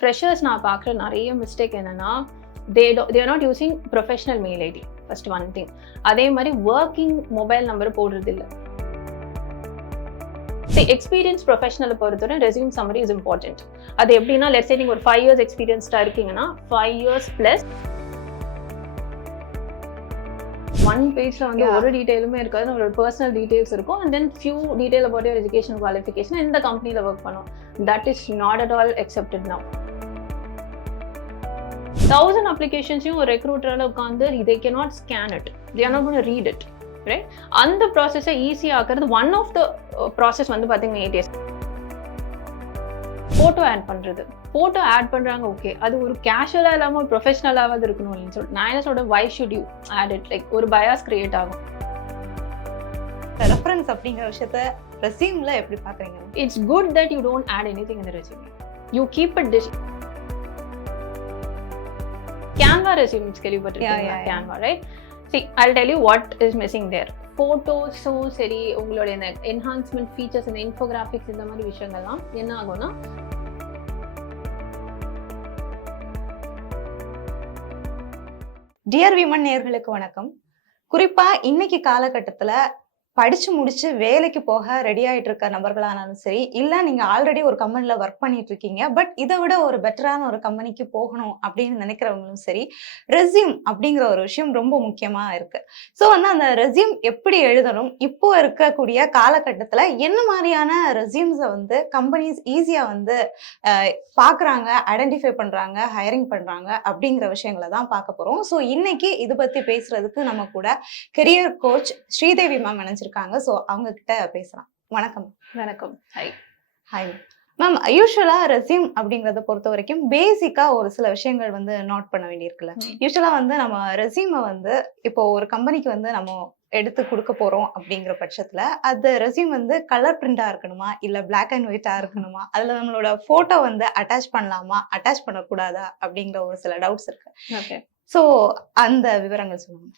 Freshers நான் பார்க்குற நிறைய மிஸ்டேக் என்னன்னா, they are not using professional mail ID. First one thing. அதே மாதிரி ஒர்க்கிங் மொபைல் நம்பர் போடுறது இல்லை. எக்ஸ்பீரியன்ஸ் ப்ரொஃபஷனலை பொறுத்தவரை ரெஸ்யூம் சம்மரி இஸ் இம்பார்ட்டன்ட். அது எப்படின்னா, லெட்ஸ் சே நீங்க ஒரு 5 years எக்ஸ்பீரியன்ஸ்டா இருக்கீங்கன்னா 5 years plus ஒன் பேஜ்ல வந்து ஒரு டீடைலுமே இருக்காது, ஒரு பர்சனல் டீடைல்ஸ் இருக்கும், and then few detail about your education qualification, இந்த கம்பெனில ஒர்க் பண்ணும். That is not at all accepted now. 1000 அப்ளிகேஷன்ஸையும் ஒரு ரெக்ரூட்டரால உட்காந்து they cannot scan it, they are not going to read it, right? அந்த ப்ராசஸை ஈஸியாக ஆக்குறது ஒன் ஆஃப் த ப்ராசஸ் வந்து பார்த்தீங்கன்னா ATS. ஃபோட்டோ ஆட் பண்ணுறது, ஃபோட்டோ ஆட் பண்ணுறாங்க, ஓகே, அது ஒரு கேஷுவலாக இல்லாமல் ஒரு ப்ரொஃபஷனலாவது இருக்கணும் அப்படின்னு சொல்லிட்டு நான் என்ன சொல்கிறேன், why should you add it? Like ஒரு பயாஸ் கிரியேட் ஆகும். ரெஃபரன்ஸ் அப்படிங்கிற விஷயத்த ரெஸ்யூம்ல எப்படி பார்க்குறீங்க? It's good that you don't add anything in the resume. You keep it Canva resumes கேள்விப்பட்டிருக்கீங்க? Canva, right? See, I'll tell you what is missing there. Photos-ம் சரி, உங்களுடைய இந்த enhancement features and infographics இந்த மாதிரி விஷயங்கள்லாம் என்ன ஆகும்னா, டியர் விமன் நேயர்களுக்கு வணக்கம். குறிப்பா இன்னைக்கு காலகட்டத்துல படிச்சு முடிச்சு வேலைக்கு போக ரெடி ஆயிட்டு இருக்க நபர்களானாலும் சரி, இல்ல நீங்க ஆல்ரெடி ஒரு கம்பெனில ஒர்க் பண்ணிட்டு இருக்கீங்க, பட் இதை விட ஒரு பெட்டரான ஒரு கம்பெனிக்கு போகணும் அப்படின்னு நினைக்கிறவங்களும் சரி, ரெஸ்யூம் அப்படிங்கிற ஒரு விஷயம் ரொம்ப முக்கியமா இருக்கு. ஸோ வந்து அந்த ரெஸ்யூம் எப்படி எழுதணும், இப்போ இருக்கக்கூடிய காலகட்டத்துல என்ன மாதிரியான ரெஸ்யூம்ஸை வந்து கம்பெனிஸ் ஈஸியா வந்து பாக்குறாங்க, ஐடென்டிஃபை பண்றாங்க, ஹையரிங் பண்றாங்க அப்படிங்கிற விஷயங்களை தான் பார்க்க போறோம். ஸோ இன்னைக்கு இது பத்தி பேசுறதுக்கு நம்ம கூட கெரியர் கோச் ஸ்ரீதேவி மேம் நினைச்சிருக்காங்க. ஸோ அவங்க கிட்ட பேசலாம். வணக்கம். வணக்கம். ஹாய். Hi ma'am. யூஸ்வலா ரெஸ்யூம் அப்படிங்கறத பொறுத்த வரைக்கும் பேசிக்கா ஒரு சில விஷயங்கள் வந்து நோட் பண்ண வேண்டியிருக்குல்ல. யூஸ்வலா வந்து நம்ம ரெஸ்யூமை வந்து இப்போ ஒரு கம்பெனிக்கு வந்து நம்ம எடுத்து கொடுக்க போறோம் அப்படிங்கிற பட்சத்துல அந்த ரெஸ்யூம் வந்து கலர் பிரிண்டா இருக்கணுமா, இல்ல பிளாக் அண்ட் ஒயிட்டா இருக்கணுமா, அதுல நம்மளோட போட்டோ வந்து அட்டாச் பண்ணலாமா, அட்டாச் பண்ணக்கூடாதா அப்படிங்கிற ஒரு சில டவுட்ஸ் இருக்கு. ஓகே. ஸோ அந்த விவரங்கள் சொல்லுங்க.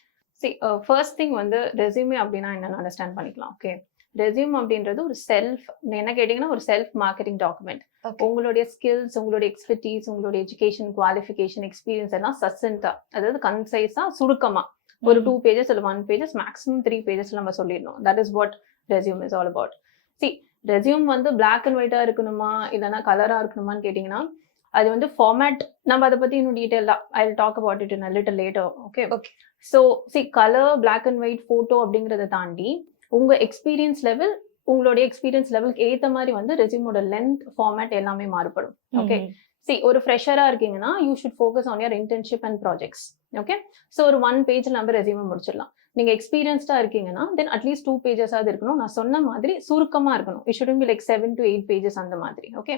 ஃபர்ஸ்ட் திங் வந்து ரெஸ்யூமே அப்படின்னா என்னன்னு அண்டர்ஸ்டாண்ட் பண்ணிக்கலாம். ஓகே, ரெஸ்யூம் அப்படின்றது ஒரு செல்ஃப், என்ன கேட்டீங்கன்னா ஒரு செல்ஃப் மார்க்கெட்டிங் டாக்குமெண்ட். உங்களுடைய ஸ்கில்ஸ், உங்களுடைய எக்ஸ்பர்டீஸ், உங்களுடைய எஜுகேஷன் குவாலிஃபிகேஷன், எக்ஸ்பீரியன்ஸ் எல்லாம் சசன்டா, அதாவது கன்சைஸா, சுருக்கமா ஒரு 2 pages இல்ல 1 pages, மேக்ஸிமம் 3 pages நம்ம சொல்லிடணும். That is what resume is all about. Resume வந்து பிளாக் அண்ட் ஒயிட்டா இருக்கணுமா இல்லைன்னா கலரா இருக்கணுமான்னு கேட்டீங்கன்னா, அது வந்து ஃபார்மேட், நம்ம அதை பத்தி இன்னும் டீடைலா I will talk about it in a little later. Okay. So colour, black and white photo அப்படிங்கறத தாண்டி உங்க எக்ஸ்பீரியன்ஸ் லெவல், உங்களுடைய எக்ஸ்பீரியன்ஸ் லெவலுக்கு ஏத்த மாதிரி வந்து ரெஸ்யூமோட லென்த், ஃபார்மேட் எல்லாமே மாறுபடும். ஓகே. ஒரு ஃப்ரெஷரா இருக்கீங்கன்னா you should focus on your internship and projects. Okay. So ஒரு 1 page நம்ம ரெஸ்யூமை முடிச்சிடலாம். நீங்க எக்ஸ்பீரியன்ஸ்டா இருக்கீங்கன்னா தென் அட்லீஸ்ட் 2 pages ஆகுது இருக்கணும். நான் சொன்ன மாதிரி சுருக்கமா இருக்கணும். It should be like 7 to 8 pages அந்த மாதிரி. ஓகே.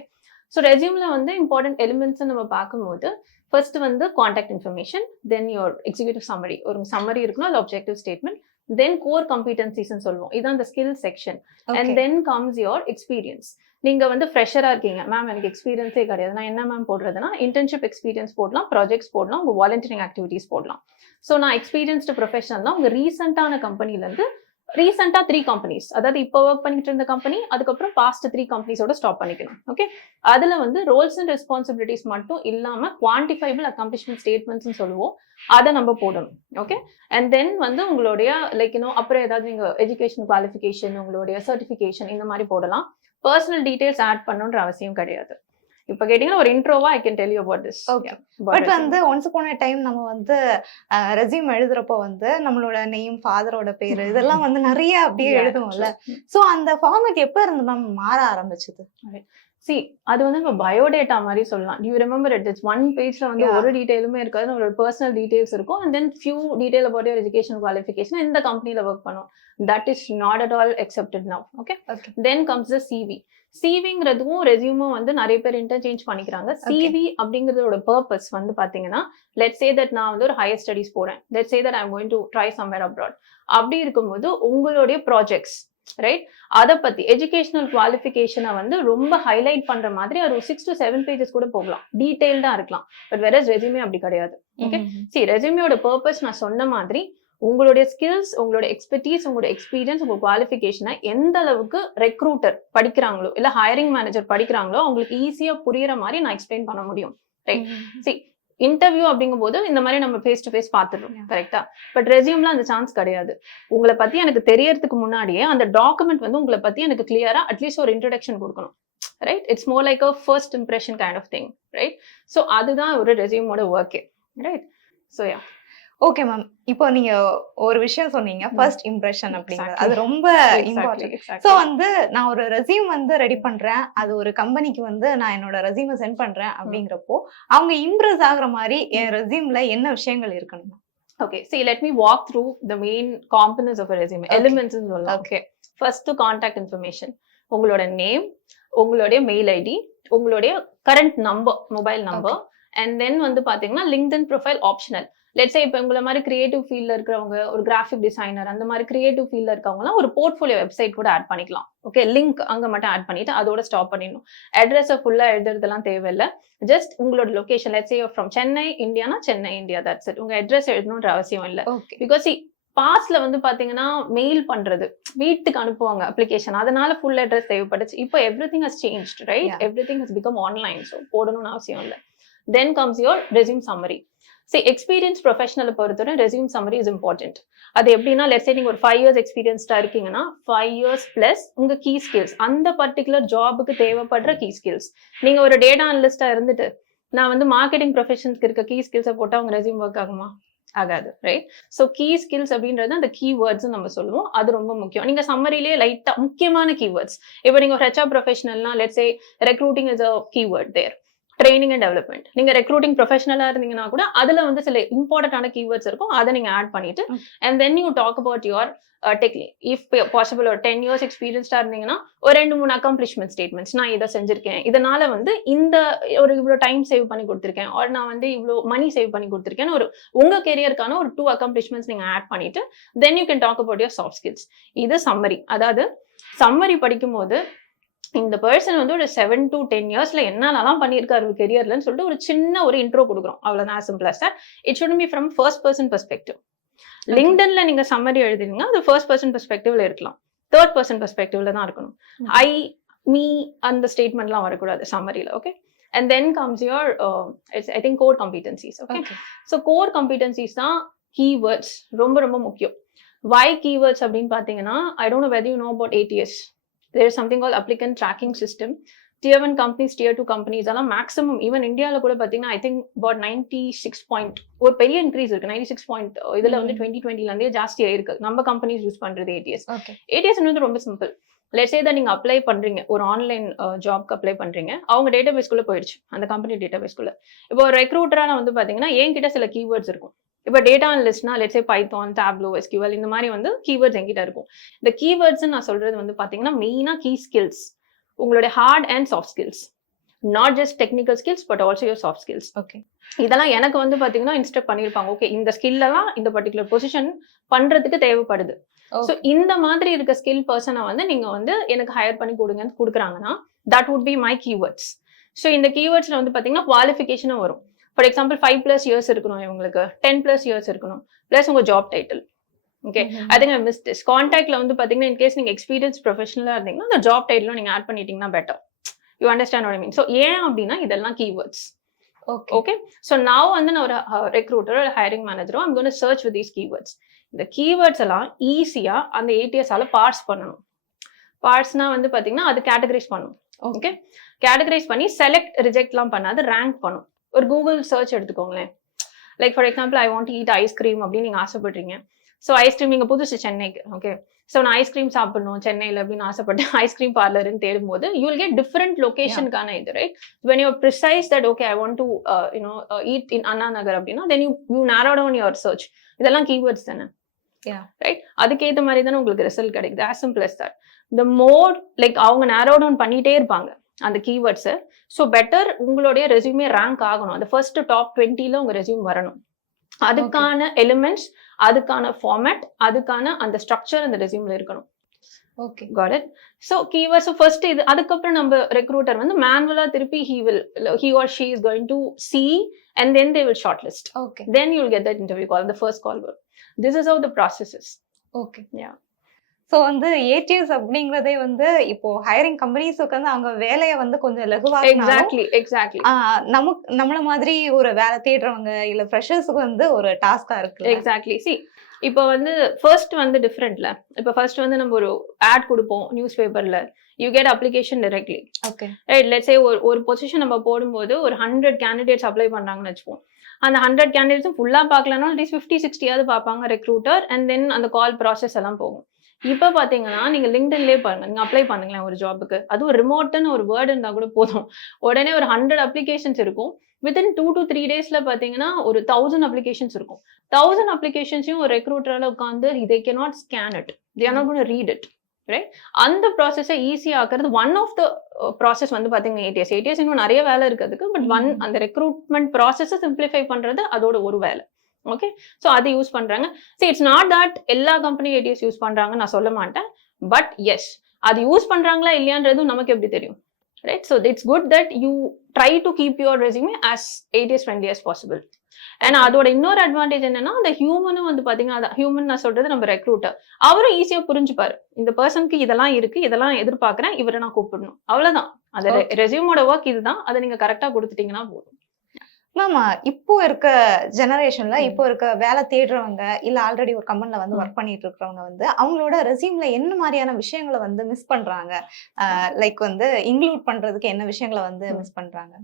ஸோ ரெஸ்யூம்ல வந்து இம்பார்ட்டன்ட் எலிமெண்ட்ஸ் நம்ம பார்க்கும்போது ஃபர்ஸ்ட் வந்து contact information, then your executive summary, ஒரு சம்மரி இருக்கணும், அது ஆப்ஜெக்டிவ் ஸ்டேட்மெண்ட், தென் கோர் கம்பீட்டன்சிஸ் சொல்லுவோம், இதான் அந்த skill section, and then comes your experience. நீங்க வந்து ஃப்ரெஷரா இருக்கீங்க, மேம் எனக்கு எக்ஸ்பீரியன்ஸே கிடையாது, நான் என்ன மேம் போடுறதுன்னா இன்டர்ன்ஷிப் எக்ஸ்பீரியன்ஸ் போடலாம், ப்ராஜெக்ட்ஸ் போடலாம், உங்க வாலண்டியரிங் ஆக்டிவிட்டிஸ் போடலாம். ஸோ நான் எக்ஸ்பீரியன்ஸ்டு ப்ரொஃபஷனல்னா உங்க ரீசெண்டான கம்பெனில இருந்து, ரீசெண்டா 3 companies, அதாவது இப்போ ஒர்க் பண்ணிட்டு இருந்த கம்பெனி, அதுக்கப்புறம் பாஸ்ட் 3 companies-ஓட ஸ்டாப் பண்ணிக்கணும். ஓகே. அதுல வந்து ரோல்ஸ் அண்ட் ரெஸ்பான்சிபிலிட்டிஸ் மட்டும் இல்லாம குவான்டிஃபைபிள் அக்கம்ப்ளிஷ்மெண்ட் ஸ்டேட்மெண்ட்ஸ் சொல்லுவோம், அதை நம்ம போடணும். ஓகே. அண்ட் தென் வந்து உங்களுடைய லைக் அப்புறம் ஏதாவது நீங்க எஜுகேஷன் குவாலிஃபிகேஷன், உங்களுடைய சர்டிஃபிகேஷன் இந்த மாதிரி போடலாம். பர்சனல் டீடைல்ஸ் ஆட் பண்ணணுன்ற அவசியம் கிடையாது. இப்ப கேட்டீங்கன்னா ஒரு இன்ட்ரோவா I can tell you about this. Okay. But வந்து ஒன்ஸ் அப்பான் எ டைம் நம்ம வந்து ரெஸ்யூம் எழுதுறப்போ வந்து நம்மளோட நேம், ஃபாதரோட பேரு இதெல்லாம் வந்து நிறைய அப்படியே எழுதுவோம்ல. சோ அந்த ஃபார்மேட் எப்ப இருந்து மேம் மாற ஆரம்பிச்சது? அது வந்து நம்ம பயோடேட்டா மாதிரி சொல்லலாம். யூ ரிமெம்பர் இட், இட்ஸ் 1 pageல வந்து ஒரு டீடைலுமே இருக்காது, ஒரு பர்சனல் டீடைல்ஸ் இருக்கும், and then few detail about your education qualification, இந்த கம்பெனில ஒர்க் பண்ணும். That is not at all accepted now. Okay. Then comes the CV. சிவிங்கிறதும் ரெஸ்யூமும் வந்து நிறைய பேர் இன்டர்சேஞ்ச் பண்ணிக்கிறாங்க. சிவி அப்படிங்கறதோட பர்பஸ் வந்து பாத்தீங்கன்னா, லெட்ஸ் சே தட் நான் வந்து ஒரு ஹையர் ஸ்டடிஸ் போறேன், let's say that I am going to try somewhere abroad. அப்படி இருக்கும்போது உங்களுடைய ப்ராஜெக்ட்ஸ், ரைட், அதை பத்தி எஜுகேஷனல் குவாலிஃபிகேஷனை வந்து ரொம்ப ஹைலைட் பண்ற மாதிரி ஒரு 6 to 7 pages கூட போகலாம், டீடைல்டா இருக்கலாம். பட் வேற ரெஸ்யூமே அப்படி கிடையாது. ஓகே. ரெஸ்யூமேயோட பர்பஸ் நான் சொன்ன மாதிரி உங்களுடைய ஸ்கில்ஸ், உங்களோட எக்ஸ்பர்டீஸ், உங்களோட எக்ஸ்பீரியன்ஸ், உங்க குவாலிஃபிகேஷனை எந்த அளவுக்கு ரெக்ரூட்டர் படிக்கிறாங்களோ இல்ல ஹையரிங் மேனேஜர் படிக்கிறாங்களோ அவங்களுக்கு ஈஸியா புரியுற மாதிரி நான் எக்ஸ்பிளைன் பண்ண முடியும். ரைட். சி இன்டர்வியூ அப்படிங்கும் போது இந்த மாதிரி நம்ம ஃபேஸ் டு ஃபேஸ் பார்த்துடுறோம். கரெக்டா? பட் ரெஸ்யூம்ல அந்த சான்ஸ் கிடையாது. உங்களை பத்தி எனக்கு தெரியறதுக்கு முன்னாடியே அந்த டாக்குமெண்ட் வந்து உங்களை பத்தி எனக்கு கிளியரா அட்லீஸ்ட் ஒரு இன்ட்ரோடக்ஷன் கொடுக்கணும். Right. It's more like a first impression kind of thing. Right. So அதுதான் ஒரு ரெஸ்யூமோட ஒர்க்கே. Right. So yeah. Okay ma'am. இப்போ நீங்க ஒரு விஷயம் சொன்னீங்க, ஃபர்ஸ்ட் இம்ப்ரெஷன் அப்படிங்கிறது. அது ரொம்ப இம்பார்ட்டன்ட். சோ வந்து நான் ஒரு ரெஸ்யூம் வந்து ரெடி பண்றேன், அது ஒரு கம்பெனிக்கு வந்து நான் என்னோட ரெஸ்யூமை சென்ட் பண்றேன் அப்படிங்கிறப்போ அவங்க இம்ப்ரெஸ் ஆகுற மாதிரி என் ரெஸ்யூம்ல என்ன விஷயங்கள் இருக்கணும்? Okay, see, let me walk through the main components of a resume. Okay. Elements is all. Okay. First, to contact information. உங்களோட நேம், உங்களுடைய மெயில் ஐடி, உங்களுடைய current number, mobile number, and then வந்து பாத்தீங்கன்னா LinkedIn profile optional. Let's say இப்போ உங்களை மாதிரி creative ஃபீல்ட்ல இருக்கிறவங்க, ஒரு கிராஃபிக் டிசைனர், அந்த மாதிரி கிரியேட்டிவ் ஃபீல்ட்ல இருக்கவங்கலாம் ஒரு போர்ட்ஃபோலியோ வெப்சைட் கூட ஆட் பண்ணிக்கலாம். ஓகே, லிங்க் அங்க மட்டும் ஆட் பண்ணிட்டு அதோட ஸ்டாப் பண்ணிடணும். அட்ரஸை ஃபுல்லா எழுதுறதுலாம் தேவையில்லை. ஜஸ்ட் உங்களோட location, let's say from Chennai Indiana Chennai India, that's it. உங்க அட்ரஸ் எழுதணுன்ற அவசியம் இல்லை. பிகாஸ் பாஸ்ட்ல வந்து பாத்தீங்கன்னா மெயில் பண்றது, வீட்டுக்கு அனுப்புவாங்க அப்ளிகேஷன், அதனால ஃபுல் அட்ரஸ் தேவைப்பட்டுச்சு. இப்போ everything has changed, right? Everything has become online. So போடணும்னு அவசியம் இல்லை. தென் comes your resume summary. See, experience professional பொறுத்தவரை resume summary is important. அது எப்படின்னா, let's say நீங்க ஒரு 5 years experienced இருக்கீங்கன்னா 5 years plus உங்க key skills, அந்த பர்டிகுலர் ஜாபுக்கு தேவைப்படுற key skills. நீங்க ஒரு டேட்டா அனலிஸ்டா இருந்துட்டு நான் வந்து மார்க்கெட்டிங் ப்ரொஃபஷன்ஸ்க்கு இருக்க கீ ஸ்கில்ஸை போட்டா உங்க ரெஸ்யூம் ஒர்க் ஆகுமா? ஆகாது. ரைட். ஸோ கீ ஸ்கில்ஸ் அப்படின்றது அந்த கீவேர்ட்ஸ் நம்ம சொல்லுவோம். அது ரொம்ப முக்கியம். நீங்க சம்மரிலேயே லைட்டா முக்கியமான கீவேர்ட்ஸ், இப்போ நீங்க ஒரு ஹெச்ஆர் ப்ரொஃபஷனல்னா let's say recruiting is a keyword there. Training and development, நீங்க ரெக்ரூட்டிங் ப்ரொஃபஷனலா இருந்தீங்கன்னா கூட அதுல வந்து சில இம்பார்ட்டன்டான கீவேர்ட்ஸ் இருக்கும், அதை நீங்க ஆட் பண்ணிட்டு and then you talk about your technique. If possible ஒரு 10 years எக்ஸ்பீரியன்ஸ்டா இருந்தீங்கன்னா ஒரு 2-3 அக்கம்ப்ளிஷ்மெண்ட் ஸ்டேட்மெண்ட்ஸ், நான் இதை செஞ்சிருக்கேன், இதனால வந்து இந்த ஒரு இவ்வளோ டைம் சேவ் பண்ணி கொடுத்துருக்கேன், ஆர் நான் வந்து இவ்வளோ மணி சேவ் பண்ணி கொடுத்துருக்கேன், ஒரு உங்க கெரியருக்கான ஒரு 2 அக்கம்ப்ளிஷ்மெண்ட்ஸ் நீங்க ஆட் பண்ணிட்டு then you can talk about your soft skills. இது சம்மரி. அதாவது சம்மரி படிக்கும் போது இந்த பர்சன் வந்து ஒரு 7 to 10 yearsல என்னென்னலாம் பண்ணியிருக்காரு கெரியர்லன்னு சொல்லிட்டு ஒரு சின்ன ஒரு இன்ட்ரோ கொடுக்குறோம். அவ்வளவுதான், simple as that. It should be from first person perspective. லிங்க்டின்ல நீங்க சம்மரி எழுதுறீங்கன்னா அது ஃபர்ஸ்ட் பர்சன் பெர்ஸ்பெக்டிவ்ல இருக்கலாம், தேர்ட் பர்சன் பெர்ஸ்பெக்டிவ்ல தான் இருக்கணும். ஐ, மீ அந்த ஸ்டேட்மெண்ட்லாம் வரக்கூடாது சம்மரியில. Okay. And then comes your I think core competencies. Okay. So core competencies தான் கீவேர்ட்ஸ், ரொம்ப ரொம்ப முக்கியம். வை கீவேர்ட்ஸ் அப்படின்னு பார்த்தீங்கன்னா, I don't know whether you know about ATS. There is something called applicant tracking system. Tier 1 companies, Tier 2 companies எல்லாம் maximum even இந்தியாவில் கூட பார்த்தீங்கன்னா ஐ திங்க் about 96 பாயிண்ட் ஒரு பெரிய இன்க்ரீஸ் இருக்கு. 96 பாயிண்ட் இதுல வந்து 2020லேருந்தே ஜாஸ்தியாக இருக்கு நம்ம கம்பெனிஸ் யூஸ் பண்றது ATS. ATS வந்து ரொம்ப சிம்பிள். லெட்ஸ் சே நீங்க அப்ளை பண்றீங்க, ஒரு ஆன்லைன் ஜாப்க்கு அப்ளை பண்றீங்க, அவங்க டேட்டா பேஸ்க்குள்ள போயிடுச்சு, அந்த கம்பெனி டேட்டா பேஸ்க்குள்ள. இப்போ ஒரு ரெக்ரூட்டரான வந்து பாத்தீங்கன்னா என்கிட்ட சில கீவேர்ட்ஸ் இருக்கும். இப்போ டேட்டா அனலிஸ்ட்னா let's say Python, Tableau, SQL இந்த மாதிரி வந்து கீவேர்ட்ஸ் என்கிட்ட இருக்கும். இந்த கீவேர்ட்ஸ் நான் சொல்றது வந்து பாத்தீங்கன்னா மெயினா கீ ஸ்கில்ஸ், உங்களுடைய hard and soft skills, not just technical skills but also your soft skills. Okay. இதெல்லாம் எனக்கு வந்து பாத்தீங்கன்னா இன்ஸ்ட்ரக்ட் பண்ணிருப்பாங்க. ஓகே, இந்த ஸ்கில்லாம் இந்த பர்டிகுலர் பொசிஷன் பண்றதுக்கு தேவைப்படுது. ஸோ இந்த மாதிரி இருக்க ஸ்கில் பர்சனை வந்து நீங்க வந்து எனக்கு ஹையர் பண்ணி கொடுங்கன்னு கொடுக்குறாங்கன்னா that would be my keywords. So இந்த கீவேர்ட்ஸ்ல வந்து பாத்தீங்கன்னா குவாலிஃபிகேஷனும் வரும். ஃபார் எக்ஸாம்பிள் 5+ years இருக்கணும் இவங்களுக்கு, 10+ years இருக்கணும், பிளஸ் உங்க job title. Okay. I think I missed this. கான்டாக்ட்ல வந்து பாத்தீங்கன்னா இன்கேஸ் நீங்க எக்ஸ்பீரியன்ஸ் ப்ரொஃபஷனலா இருந்தீங்கன்னா அந்த ஜாப் டைட்டிலும் நீங்க ஆட் பண்ணிட்டீங்கன்னா better. You understand what I mean? So ஏன் அப்படின்னா இதெல்லாம் கீவேர்ட்ஸ். ஓகே. ஸோ நான் வந்து நான் ஒரு ரெக்ரூட்டர், ஒரு ஹையரிங் மேனேஜரோ I'm going to search with these keywords. இந்த கீவேர்ட்ஸ் எல்லாம் ஈஸியா அந்த ATS-ஆல பார்ஸ் பண்ணணும். பார்ட்ஸ்னா வந்து பாத்தீங்கன்னா அது கேட்டகரைஸ் பண்ணும். ஓகே. கேட்டகரைஸ் பண்ணி செலக்ட் ரிஜெக்ட்லாம் பண்ணாது, ரேங்க் பண்ணும். ஒரு கூகுள் சர்ச் எடுத்துக்கோங்களேன். Like for example I want to eat ice cream அப்படின்னு நீங்க ஆசைப்படுறீங்க. ஸோ ஐஸ்கிரீம் நீங்க புதுசு சென்னைக்கு. ஓகே. ஸோ நான் ஐஸ்கிரீம் சாப்பிடணும் சென்னையில் அப்படின்னு ஆசைப்பட்டு ஐஸ்கிரீம் பார்லர்னு தேடும் போது யூ வில் கெட் டிஃப்ரெண்ட் லொகேஷனுக்கான இது, right? When you precise that okay I want to eat in Anna Nagar அப்படின்னா then you narrow down your search. இதெல்லாம் கீவேர்ட்ஸ் தானே, ரைட்? அதுக்கேற்ற மாதிரி தானே உங்களுக்கு ரிசல்ட் கிடைக்குது. As simple as that. The more like அவங்க நேரோ டவுன் பண்ணிட்டே இருப்பாங்க அந்த கீவேர்ட்ஸை. ஸோ பெட்டர் உங்களுடைய ரெஸ்யூமே ரேங்க் ஆகணும், அந்த ஃபர்ஸ்ட் டாப் 20ல உங்க ரெஸ்யூம் வரணும். அதுக்கான எலிமெண்ட்ஸ், அதுக்கான ஃபார்மேட், அதுக்கான அந்த ஸ்ட்ரக்சர் அந்த ரெஸ்யூம்ல இருக்கணும். Okay, got it. So keywords first இது. அதுக்கப்புறம் நம்ம ரெக்ரூட்டர் வந்து மேனுவலா திருப்பி he or she is going to see and then they will shortlist. Okay. Then you will get that interview call, the first call. This is how the process is. Okay. Yeah. So வந்து ADS அப்படிங்கிறதே வந்து இப்போ hiring கம்பெனிஸுக்கு வந்து அவங்க வேலையை வந்து கொஞ்சம் லகுவாக்கினாலும் exactly நம்மள மாதிரி ஒரு வேலை தேடுறவங்க இல்ல ஃப்ரெஷர்ஸுக்கு வந்து ஒரு டாஸ்கா இருக்கு. எக்ஸாக்ட்லி. சி இப்போ வந்து ஃபர்ஸ்ட் வந்து டிஃப்ரெண்ட்ல. இப்போ ஃபர்ஸ்ட் வந்து நம்ம ஒரு ஆட் கொடுப்போம் நியூஸ் பேப்பர்ல, you get application directly. Okay. Right, let's say ஒரு பொசிஷன் நம்ம போடும்போது ஒரு 100 கேண்டிடேட்ஸ் அப்ளை பண்றாங்கன்னு வச்சுப்போம். அந்த 100 கேண்டிடேட்ஸும் ஃபுல்லா பார்க்கலன்னா அட்லீஸ்ட் 50-60 பார்ப்பாங்க ரெக்ரூட்டர், அண்ட் தென் அந்த கால் ப்ராசஸ் எல்லாம் போகும். இப்போ பாத்தீங்கன்னா நீங்க லிங்க்டின்லேயே பாருங்க, நீங்க அப்ளை பண்ணுங்களேன் ஒரு ஜாபுக்கு, அதுவும் ரிமோட்னு ஒரு வேர்டு இருந்தா கூட போதும், உடனே ஒரு 100 அப்ளிகேஷன்ஸ் இருக்கும். வித்தின் 2 to 3 daysல பாத்தீங்கன்னா ஒரு 1000 அப்ளிகேஷன்ஸ் இருக்கும். 1000 அப்ளிகேஷன்ஸையும் ஒரு ரெக்ரூட்டரால உட்காந்து they cannot scan it, they are not going to read it, right? அந்த ப்ராசஸை ஈஸியா ஆக்குறது ஒன் ஆஃப் த ப்ராசஸ் வந்து பாத்தீங்கன்னா ஏடிஎஸ் இன்னும் நிறைய வேலை இருக்கு அதுக்கு. பட் அந்த ரெக்ரூட்மெண்ட் ப்ராசஸை சிம்பிளிஃபை பண்றது அதோட ஒரு வேலை. ஓகே, ஸோ அதை யூஸ் பண்றாங்க. ஸோ இட்ஸ் நாட் தட் எல்லா கம்பெனி ஏடிஎஸ் யூஸ் பண்றாங்க நான் சொல்ல மாட்டேன். பட் எஸ், அது யூஸ் பண்றாங்களா இல்லையான்றதும் நமக்கு எப்படி தெரியும், right? So it's good that you try to keep your resume as ATS friendly as possible. And அதோட இன்னொரு அட்வான்டேஜ் என்னன்னா, அந்த ஹியூமனும் வந்து பாத்தீங்கன்னா, ஹியூமன் நான் சொல்றது நம்ம ரெக்ரூட்டர், அவரும் ஈஸியா புரிஞ்சுப்பாரு இந்த பர்சனுக்கு இதெல்லாம் இருக்கு, இதெல்லாம் எதிர்பார்க்கறேன், இவரை நான் கூப்பிடணும், அவ்வளவுதான். அந்த ரெஸ்யூமோட ஒர்க் இதுதான், அதை நீங்க கரெக்டா கொடுத்துட்டீங்கன்னா போதும். ஆமா, இப்போ இருக்க ஜெனரேஷன்ல இப்போ இருக்க வேலை தேடுறவங்க இல்ல ஆல்ரெடி ஒரு கம்பெனில வந்து ஒர்க் பண்ணிட்டு இருக்கிறவங்க வந்து அவங்களோட ரெஸ்யூம்ல என்ன மாதிரியான விஷயங்களை வந்து மிஸ் பண்றாங்க, லைக் வந்து இன்க்ளூட் பண்றதுக்கு என்ன விஷயங்களை வந்து மிஸ் பண்றாங்க?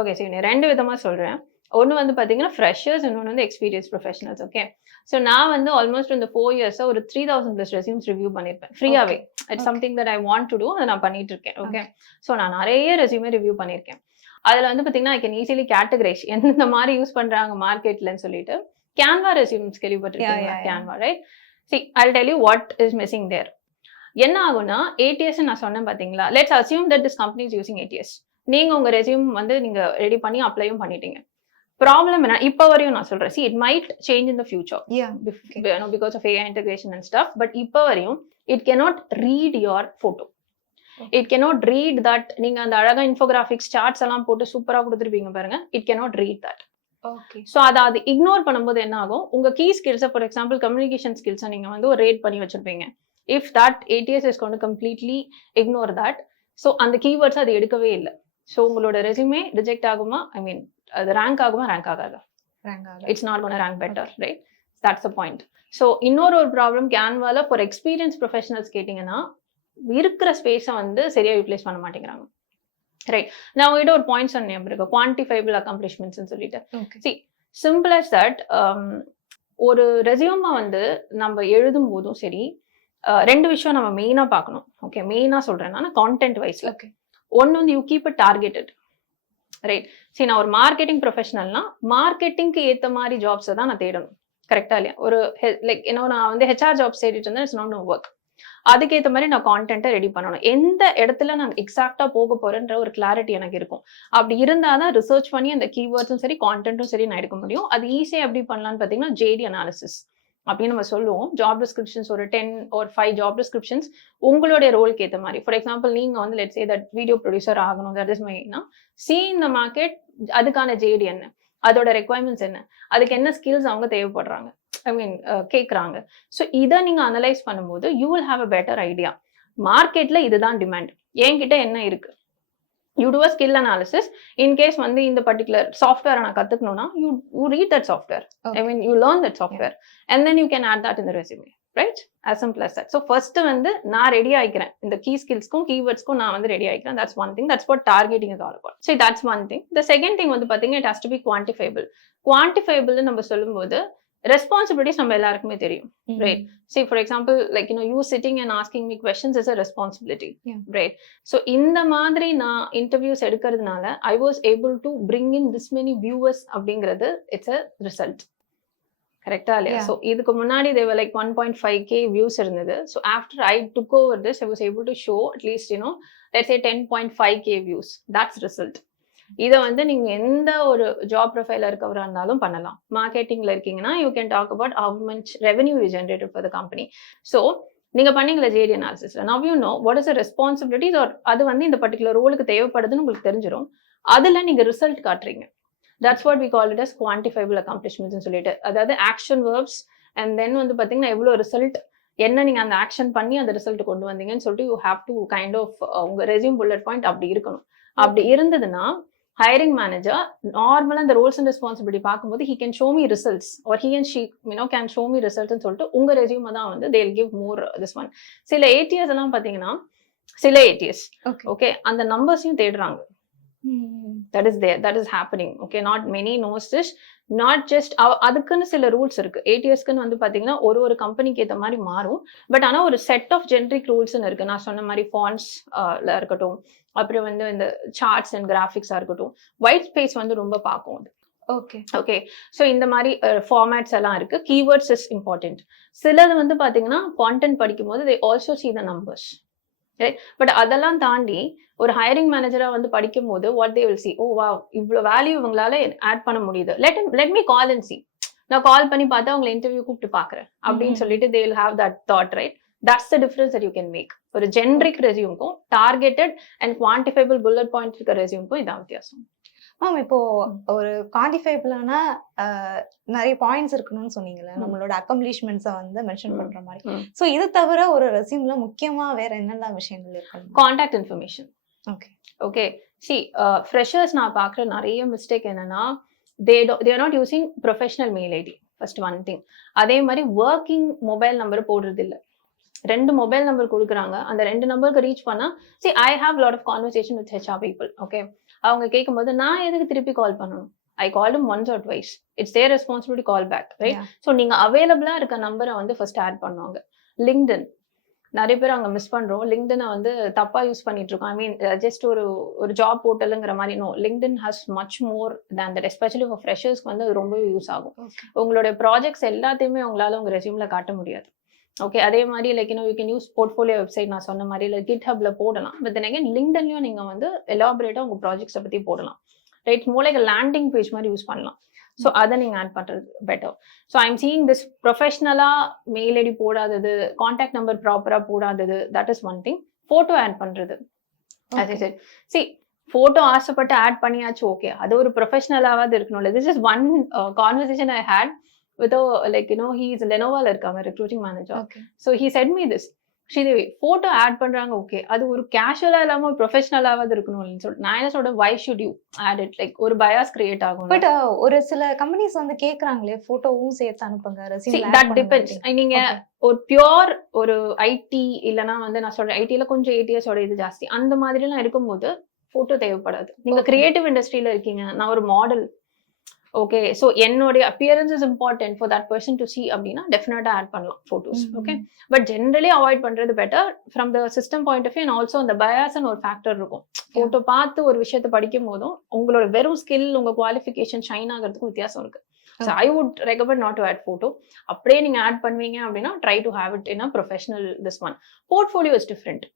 ஓகே, சரி, நான் 2 விதமா சொல்றேன். ஒன்னு வந்து பாத்தீங்கன்னா ஃப்ரெஷர்ஸ், இன்னொன்று வந்து எக்ஸ்பீரியன்ஸ் ப்ரொஃபஷனல்ஸ். ஓகே, ஸோ நான் வந்து ஆல்மோஸ்ட் இந்த 4 years ஒரு 3000+ ரெஸ்யூம்ஸ் ரிவ்யூ பண்ணிருப்பேன் ஃப்ரீயாவே. It's something that I want to do, அதை நான் பண்ணிட்டு இருக்கேன். ஓகே, ஸோ நான் நிறைய ரெஸ்யூமே ரிவ்யூ பண்ணிருக்கேன். அதுல வந்து பாத்தீங்கன்னா ஐ கேன் ஈஸிலி கேட்டகரைஸ் எந்த மாதிரி யூஸ் பண்றாங்க மார்க்கெட்லன்னு சொல்லிட்டு. கேன்வா ரெஸ்யூம்ஸ் கேள்விப்பட்டிருக்கீங்களா? Canva, right? See I'll tell you what is missing there. என்ன ஆகும்னா, ஏடிஎஸ் நான் சொன்னேன் பாத்தீங்களா, let's assume that this company is using ATS. நீங்க உங்க ரெஸ்யூம் வந்து நீங்க ரெடி பண்ணி அப்ளையும் பண்ணிட்டீங்க. ப்ராப்ளம் என்ன, இப்போ வரையும் நான் சொல்றேன், see it might change in the future because of AI integration and stuff. But இப்போ வரையும் it cannot read your photo. It cannot read that. நீங்க அந்த அழகா இன்ஃபோகிராஃபிக்ஸ் சார்ட்ஸ் எல்லாம் போட்டு சூப்பரா கொடுத்துருப்பீங்க பாருங்க, it cannot read that. Okay, so அது இக்னோர் பண்ணும்போது என்ன ஆகும், உங்க கீ ஸ்கில்ஸை ஃபார் எக்ஸாம்பிள் கம்யூனிகேஷன் ஸ்கில்ஸை நீங்க வந்து ஒரு ரேட் பண்ணி வச்சிருப்பீங்க. If that ATS is cone to completely ignore that, so அந்த கீவேர்ட்ஸ் அது எடுக்கவே இல்லை. ஸோ உங்களோட ரெஸ்யூமே ரிஜெக்ட் ஆகுமா, ஐ மீன் அது ரேங்க் ஆகுமா, ரேங்க் ஆகாதா? It's not cone rank better, right? That's a point. So இன்னொரு ப்ராப்ளம் கேன்வால ஃபார் எக்ஸ்பீரியன்ஸ் ப்ரொஃபஷனல்ஸ் கேட்டீங்கன்னா, இருக்கிற ஸ்பேஸை வந்து சரியா யூட்டிலைஸ் பண்ண மாட்டேங்கிறாங்க, ரைட்? நான் உங்ககிட்ட ஒரு பாயிண்ட் சொன்னேன் இருக்கு, குவான்டிஃபைபிள் அக்காம்ப்ளிஷ்மெண்ட்ஸ் சொல்லிட்டு. சி சிம்பிள் அஸ் தட், ஒரு ரெஸ்யூமை வந்து நம்ம எழுதும் போதும் சரி, 2 விஷயம் நம்ம மெயினா பார்க்கணும். ஓகே, மெயினா சொல்றேன் நான் கான்டென்ட் வைஸ்ல. ஓகே, ஒன்னு வந்து you keep it targeted, right? சரி, நான் ஒரு மார்க்கெட்டிங் ப்ரொஃபஷனல்னா மார்க்கெட்டிங்க்கு ஏத்த மாதிரி ஜாப்ஸை தான் நான் தேடணும், கரெக்டா இல்லையா? ஒரு லைக் என்ன, நான் வந்து ஹெச்ஆர் ஜாப்ஸ் தேடிட்டு இருந்தேன், இட்ஸ் நாட் ஒர்க். அதுக்கேற்ற மாதிரி நான் கான்டென்ட்டை ரெடி பண்ணணும். எந்த இடத்துல நான் எக்ஸாக்டா போக போறேன்ற ஒரு கிளாரிட்டி எனக்கு இருக்கும். அப்படி இருந்தாதான் ரிசர்ச் பண்ணி அந்த கீவேர்ட்ஸும் சரி கான்டென்ட்டும் சரி நான் எடுக்க முடியும். அது ஈஸியா எப்படி பண்ணலாம்னு பார்த்தீங்கன்னா, ஜேடி அனாலிசிஸ் அப்படின்னு நம்ம சொல்லுவோம். ஜாப் டிஸ்கிரிப்ஷன்ஸ் ஒரு 10 or 5 ஜாப் டிஸ்கிரிப்ஷன்ஸ் உங்களுடைய ரோலுக்கு ஏற்ற மாதிரி. ஃபார் எக்ஸாம்பிள், நீங்க வந்து let's say that video producer ஆகணும், தட் இஸ் மைனா சி இந்த மார்க்கெட், அதுக்கான ஜேடி என்ன, அதோட ரெக்வயர்மெண்ட்ஸ் என்ன, அதுக்கு என்ன ஸ்கில்ஸ் அவங்க தேவைப்படுறாங்க, ஐ மீன் கேட்குறாங்க. ஸோ இதை நீங்கள் அனலைஸ் பண்ணும்போது you will have a better idea. மார்க்கெட்ல இதுதான் டிமாண்ட், என்கிட்ட என்ன இருக்கு. You do a skill analysis. In case வந்து இந்த பர்டிகுலர் சாஃப்ட்வேரை நான் கற்றுக்கணும்னா you read that software, I mean you learn that software and then you can add that in the resume, right? as simple as that. So first வந்து நான் ready ஆயிக்கிறேன், இந்த key ஸ்கில்ஸ்க்கும் கீவேர்ட்ஸ்க்கும் நான் வந்து ready ஆயிக்கிறேன். That's one thing. That's what targeting is all about. So that's one thing. The second thing வந்து பாத்தீங்கன்னா, it has to be quantifiable. Quantifiable நம்ம சொல்லும்போது responsibilities நம்ம எல்லாருக்குமே தெரியும், right? See for example, like you sitting and asking me questions is a responsibility, right? So இந்த மாதிரி நான் இன்டர்வியூஸ் எடுக்கிறதுனால I was able to bring in this many viewers அப்படிங்கிறது it's a result, கரெக்டா இல்லையா? ஸோ இதுக்கு முன்னாடி தேவை லைக் 1.5K வியூஸ் இருந்தது. So after I took over this I was able to show at least let's say 10.5K views. That's result. இதை வந்து நீங்க எந்த ஒரு ஜாப் ப்ரொஃபைல இருக்கவரா இருந்தாலும் பண்ணலாம். மார்க்கெட்டிங்ல இருக்கீங்கன்னா you can talk about how much revenue you generated for the company. So நீங்க பண்ணீங்களா ஜேடி அனாலிசிஸ்ல, now you know what is the responsibilities, or அது வந்து இந்த பர்டிகுலர் ரோலுக்கு தேவைப்படுதுன்னு உங்களுக்கு தெரிஞ்சிடும். அதுல நீங்க ரிசல்ட் காட்டுறீங்க. That's what we call it as quantifiable accomplishments ன்னு சொல்லிட்டு. அதாவது ஆக்ஷன் வேர்ப்ஸ் அண்ட் தென் வந்து பார்த்தீங்கன்னா எவ்வளோ ரிசல்ட் என்ன நீங்கள் அந்த ஆக்ஷன் பண்ணி அந்த ரிசல்ட் கொண்டு வந்தீங்கன்னு சொல்லிட்டு you have to kind of உங்கள் ரெஸ்யூம் புல்லட் பாயிண்ட் அப்படி இருக்கணும். அப்படி இருந்ததுன்னா ஹைரிங் மேனேஜர் நார்மலாக இந்த ரோல்ஸ் அண்ட் ரெஸ்பான்சிபிலிட்டி பார்க்கும்போது he can show me results or he and she can show me ரிசல்ட்னு சொல்லிட்டு உங்கள் ரெஸ்யூமை தான் வந்து they'll give more this one. சில ஏடிஎஸ் எல்லாம் பார்த்தீங்கன்னா சில ஏடிஎஸ் ஓகே அந்த நம்பர்ஸையும் தேடுறாங்க. that is there, that is happening. Okay, not many knows this, not just அதுக்குன்னு சில ரூல்ஸ் இருக்கு. ஏடிஎஸ்க்குன்னு வந்து பாத்தீங்கன்னா ஒரு கம்பெனிக்கு ஏற்ற மாதிரி மாறும். பட் ஆனா ஒரு செட் ஆஃப் ஜென்ரிக் ரூல்ஸ்ன்னு இருக்கு. நான் சொன்ன மாதிரி ஃபாண்ட்ஸ்ல இருக்கட்டும், அப்புறம் வந்து இந்த சார்ட்ஸ் அண்ட் கிராஃபிக்ஸா இருக்கட்டும், ஒயிட் ஸ்பேஸ் வந்து ரொம்ப பார்க்கும் அது. ஓகே ஸோ இந்த மாதிரி ஃபார்மேட்ஸ் எல்லாம் இருக்கு. Keywords is important. சிலது வந்து பாத்தீங்கன்னா கான்டென்ட் படிக்கும் போது they also see the numbers. But அதெல்லாம் தாண்டி ஒரு ஹைரிங் மேனேஜரா வந்து படிக்கும் போது வாட் தே வில் சி, ஓ வா இவ்வளவு வேல்யூ இவங்களால ஆட் பண்ண முடியுது, let me call and C, நான் கால் பண்ணி பார்த்தா அவங்களை இன்டர்வியூ கூப்பிட்டு பாக்குறேன் அப்படின்னு சொல்லிட்டு they will have that thought, right? That's the difference that you can make. ஒரு ஜென்ரிக் ரெஸ்யூம்க்கும் targeted and quantifiable bullet point இருக்க ரெஸ்யூம்க்கும் இதான் வித்தியாசம். மேம் இப்போ ஒரு குவான்டிஃபைபிளான நிறைய பாயிண்ட்ஸ் இருக்கணும்னு சொன்னீங்கல்ல, நம்மளோட அக்கம்ப்ளிஷ்மெண்ட்ஸை வந்து மென்ஷன் பண்ற மாதிரி. ஸோ இது தவிர ஒரு ரெஸ்யூம்ல முக்கியமா வேற என்னெல்லாம் விஷயங்கள் இருக்கு? Contact information. Okay C freshers நான் பார்க்குற நிறைய மிஸ்டேக் என்னன்னா they are not using professional mail ID, first one thing. அதே மாதிரி ஒர்க்கிங் மொபைல் நம்பர் போடுறது இல்லை. 2 மொபைல் நம்பர் கொடுக்குறாங்க, அந்த 2 நம்பருக்கு ரீச் பண்ணா I have lot of conversation with HR people. Okay, அவங்க கேட்கும்போது நான் எதுக்கு திருப்பி கால் பண்ணணும்? I called them once or twice. It's their responsibility to call back, right? So நீங்க அவைலபிளா இருக்க நம்பரை வந்து ஃபர்ஸ்ட் ஆட் பண்ணுவாங்க. லிங்க்டின் நிறைய பேர் அங்கே மிஸ் பண்றோம். லிங்க்டினை வந்து தப்பா யூஸ் பண்ணிட்டு இருக்கோம். ஐ மீன் ஜஸ்ட் ஒரு ஜாப் போர்ட்டலுங்கிற மாதிரி. No, LinkedIn has much more than that. Especially for ஃப்ரெஷர்ஸ்க்கு வந்து அது ரொம்பவே யூஸ் ஆகும். உங்களுடைய ப்ராஜெக்ட்ஸ் எல்லாத்தையுமே உங்களால உங்க ரெஸ்யூம்ல காட்ட முடியாது. ஓகே, அதே மாதிரி like you can use portfolio website நான் சொன்ன மாதிரி இல்லை GitHubல போடலாம். பட் தென் அகைன் லிங்க்டின்லயும் நீங்க வந்து எலாபரேட்டா உங்க ப்ராஜெக்ட்ஸை பத்தி போடலாம், ரைட்? மூளைக்கு லேண்டிங் பேஜ் மாதிரி யூஸ் பண்ணலாம். ஸோ அதை நீங்கள் ஆட் பண்ணுறது better. So I'm seeing this ப்ரொஃபஷ்னலாக மெயில் ஐடி போடாதது, கான்டாக்ட் நம்பர் ப்ராப்பராக போடாதது, that is one thing. Photo add பண்ணுறது, அது சரி. சி ஃபோட்டோ ஆசைப்பட்டு ஆட் பண்ணியாச்சு, ஓகே, அது ஒரு ப்ரொஃபஷ்னலாவது இருக்கணும்ல. This is one conversation I had with like he is லெனோவால இருக்காங்க recruiting manager. So he said me this, Sridevi photo add பண்றாங்க, ஓகே, அது ஒரு கேஷுவலா இல்லாம ஒரு ப்ரொஃபஷனலாவது இருக்கணும்னு சொல்லிட்டு நான் என்ன சொல்றேன், why should you add it? Like ஒரு பயாஸ் கிரியேட் ஆகும். பட் ஒரு சில கம்பெனிஸ் வந்து கேக்குறாங்களே ஃபோட்டோவும் சேர்த்து அனுப்புங்க ரெஸ்யூம்ல. That depends. நீங்க ஒரு பியூர் ஒரு ஐடி இல்லனா வந்து நான் சொல்றேன் ஐடில கொஞ்சம் ATS ஓட இது ஜாஸ்தி, அந்த மாதிரி எல்லாம் இருக்கும்போது போட்டோ தேவைப்படாது. நீங்க கிரியேட்டிவ் இண்டஸ்ட்ரியில இருக்கீங்க, நான் ஒரு மாடல், ஓகே, ஸோ என்னுடைய appearance is important for that person to see அப்படின்னா டெஃபினட்டா ஆட் பண்ணலாம் photos. Okay, but generally avoid பண்றது better from the system point of view. And also அந்த பயாஸ்ன்னு ஒரு ஃபேக்டர் இருக்கும். ஃபோட்டோ பார்த்து ஒரு விஷயத்த படிக்கும் போதும் உங்களோட வெறும் ஸ்கில், உங்க குவாலிஃபிகேஷன் ஷைன் ஆகிறதுக்கும் வித்தியாசம் இருக்கு. So I would recommend not to add photo. அப்படியே நீங்க ஆட் பண்ணுவீங்க அப்படின்னா try to have it in a professional this one. Portfolio is different.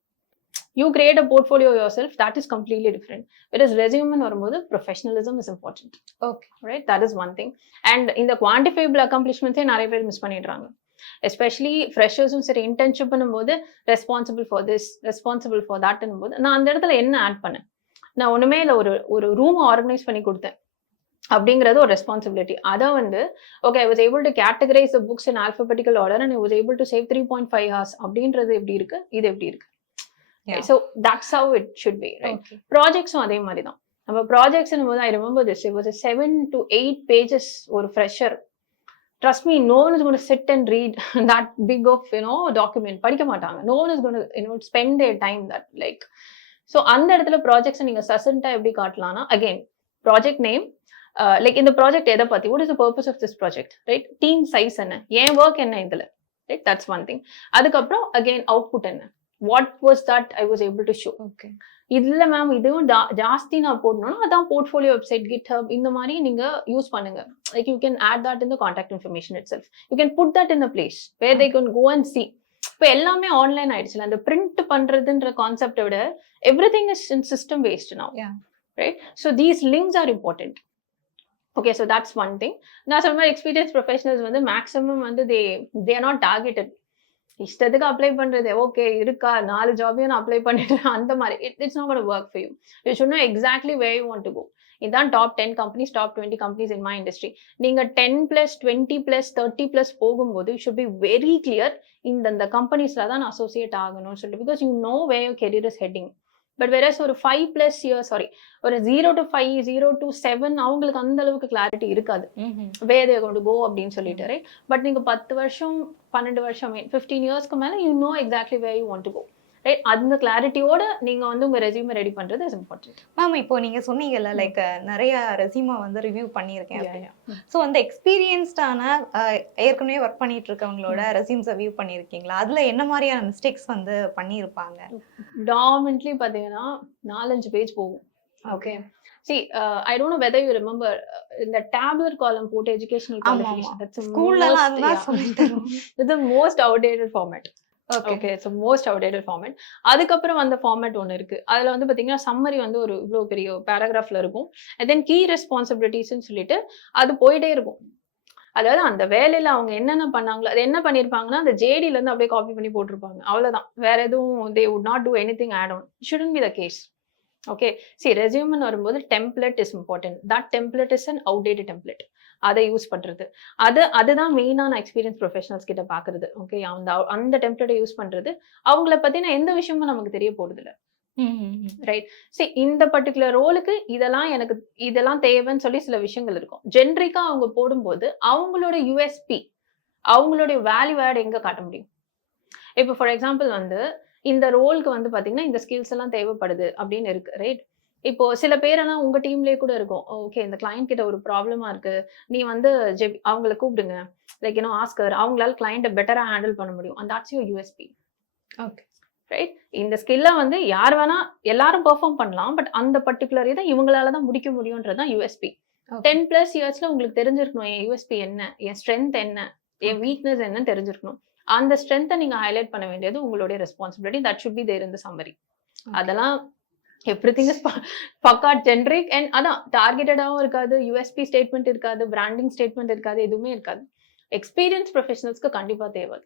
You create a portfolio yourself, that is completely different. Whereas resume வரும்போது professionalism is important. Okay, right? That is one thing. And in the quantifiable accomplishments நிறைய பேர் miss பண்ணிடுறாங்க. Especially ஃப்ரெஷர்ஸும் சரி, internship பண்ணும்போது responsible for this, responsible for தட்னும் போது நான் அந்த இடத்துல என்ன ஆட் பண்ணேன்? நான் ஒண்ணுமே இல்லை, ஒரு ரூம் ஆர்கனைஸ் பண்ணி கொடுத்தேன் அப்படிங்கிறது ஒரு ரெஸ்பான்சிபிலிட்டி. அதை வந்து okay, I was able to categorise the books in alphabetical order and I was able to save 3.5 hours அப்படின்றது எப்படி இருக்கு, இது எப்படி இருக்கு? So that's how it should be, right? Projects-உம் அதே மாதிரி தான். நம்ம ப்ராஜெக்ட்ஸ்னும் போது I remember this, it was a 7 to 8 pages ஒரு fresher. Trust me, no one is going to sit and read that big of document. படிக்க மாட்டாங்க. No one is going to spend their time that like. So அந்த இடத்துல projects நீங்க சசன்ட்டா எப்படி காட்டலாம்னா, again project name, like இந்த project எதை பத்தி, what is the purpose of this project, right? Team size என்ன, ஏன் ஒர்க் என்ன இதுல, right? That's one thing. அதுக்கப்புறம் again அவுட்புட் என்ன, what was that I was able to show. Okay, இதுல மேம் இதுவும் ஜாஸ்தி நான் போடணும்னா அதான் போர்ட்ஃபோலியோ வெப்சைட், GitHub இந்த மாதிரி நீங்க யூஸ் பண்ணுங்க. Like you can add that in the contact information itself. You can put that in a place where they can go and see. இப்போ எல்லாமே ஆன்லைன் ஆயிடுச்சுல, அந்த பிரிண்ட் பண்றதுன்ற கான்செப்டை விட everything is in system based now, right? So these links are important. Okay, so that's one thing. நான் சொன்ன மாதிரி எக்ஸ்பீரியன்ஸ் ப்ரொஃபஷனல்ஸ் வந்து மேக்ஸிமம் வந்து தே ஆர் நாட் டார்கெட்டட். இஷ்டத்துக்கு அப்ளை பண்றது, ஓகே இருக்கா 4 ஜாபையும் நான் அப்ளை பண்ணிட்டு அந்த மாதிரி it's not gonna work for you. You should know exactly where you want to go. இதான் top 10 companies, top 20 companies in my industry. நீங்க 10+, 20+, 30+ போகும்போது you should be very clear, இந்த கம்பெனிஸ்ல தான் நான் அசோசியேட் ஆகணும்னு சொல்லிட்டு, because you know where your career is heading. But whereas ஒரு 5+ இயர்ஸ், சாரி, ஒரு 0 to 5, 0 to 7 அவங்களுக்கு அந்த அளவுக்கு கிளாரிட்டி இருக்காது வேர் தே கோயிங் டு கோ அப்படின்னு சொல்லிட்டு, ரைட்? பட் நீங்க 10 வருஷம் 12 வருஷம் 15 இயர்ஸ்க்கு மேல you know exactly where you want to go, right? அந்த கிளாரிட்டியோட நீங்க வந்து உங்க ரெஸ்யூமே ரெடி பண்றது இஸ் இம்பார்ட்டன்ட். மேம் இப்போ நீங்க சொன்னீங்கல்ல லைக் நிறைய ரெஸ்யூமை வந்து ரிவ்யூ பண்ணியிருக்கேன் அப்படின்னு. ஸோ அந்த எக்ஸ்பீரியன்ஸ்டான ஏற்கனவே ஒர்க் பண்ணிட்டு இருக்கவங்களோட ரெஸ்யூம்ஸை வியூ பண்ணியிருக்கீங்களா? அதுல என்ன மாதிரியான மிஸ்டேக்ஸ் வந்து பண்ணியிருப்பாங்க? டாமினன்ட்லி பாத்தீங்கன்னா 4-5 பேஜ் போகும். Okay, see, I don't know whether you remember இந்த tabular column போட்டு educational qualification, that's the ஸ்கூல்லலாம் most, அதுதான் சொல்லி தருவோம். it's the most outdated format. Okay, so most outdated format. அதுக்கப்புறம் அந்த ஃபார்மேட் ஒன்று இருக்கு. அதில் வந்து பார்த்தீங்கன்னா சம்மரி வந்து ஒரு இவ்வளோ பெரிய பேராகிராஃப்ல இருக்கும். அண்ட் தென் கீ ரெஸ்பான்சிபிலிட்டிஸ்ன்னு சொல்லிட்டு அது போயிட்டே இருக்கும். அதாவது அந்த வேலையில அவங்க என்னென்ன பண்ணாங்களோ, அது என்ன பண்ணியிருப்பாங்கன்னா அந்த ஜேடில இருந்து அப்படியே காப்பி பண்ணி போட்டிருப்பாங்க. அவ்வளவுதான், வேற எதுவும் they would not do anything add on. Shouldn't be the case. Okay, see, ரெஸ்யூம்னு வரும்போது template is important. That template is an outdated template. அதை யூஸ் பண்றது, அதுதான் மெயினான எக்ஸ்பீரியன்ஸ் ப்ரொஃபஷனல்ஸ் கிட்ட பாக்குறது. ஓகே, அந்த டெம்ப்ளேட்டை யூஸ் பண்றது அவங்கள பத்தின எந்த விஷயமும் நமக்கு தெரிய போறது இல்ல, ரைட்? சரி, இந்த பர்டிகுலர் ரோலுக்கு இதெல்லாம் தேவைன்னு சொல்லி சில விஷயங்கள் இருக்கும். ஜென்ரிக்கா அவங்க போடும்போது அவங்களோட யூஎஸ்பி, அவங்களுடைய வேல்யூ ஆட் எங்க காட்ட முடியும்? இப்போ ஃபார் எக்ஸாம்பிள் வந்து இந்த ரோலுக்கு வந்து பாத்தீங்கன்னா இந்த ஸ்கில்ஸ் எல்லாம் தேவைப்படுது அப்படின்னு இருக்கு, ரைட்? இப்போ சில பேரெல்லாம் உங்க டீம்லயே கூட இருக்கும். ஓகே, இந்த கிளைண்ட் கிட்ட ஒரு ப்ராப்ளமா இருக்கு, நீ வந்து அவங்கள கூப்பிடுங்க, லைக் ஆஸ்கர், அவங்களால கிளைண்ட்டை பெட்டரா ஹேண்டில் பண்ண முடியும். And that's your USB. Okay, right? இந்த ஸ்கில்ல வந்து யார் வேணா எல்லாரும் பெர்ஃபார்ம் பண்ணலாம், பட் அந்த பர்டிகுலர் இதை இவங்களால தான் முடிக்க முடியும்ன்றது தான் யூஎஸ்பி. 10+ இயர்ஸ்ல உங்களுக்கு தெரிஞ்சிருக்கணும் என் யூஎஸ்பி என்ன, என் ஸ்ட்ரென்த் என்ன, என் வீக்னஸ் என்னன்னு தெரிஞ்சிருக்கணும். அந்த ஸ்ட்ரென்த்தை நீங்க ஹைலைட் பண்ண வேண்டியது உங்களுடைய responsibility. That should be there in the summary. அதெல்லாம் எவ்ரிதிங் இஸ் பக்கா ஜென்ரிக் அண்ட் அதான் டார்கெட்டடாகவும் இருக்காது, யூஎஸ்பி ஸ்டேட்மெண்ட் இருக்காது, பிராண்டிங் ஸ்டேட்மெண்ட் இருக்காது, எதுவுமே இருக்காது. எக்ஸ்பீரியன்ஸ் ப்ரொஃபஷனல்ஸ்க்கு கண்டிப்பா தேவை.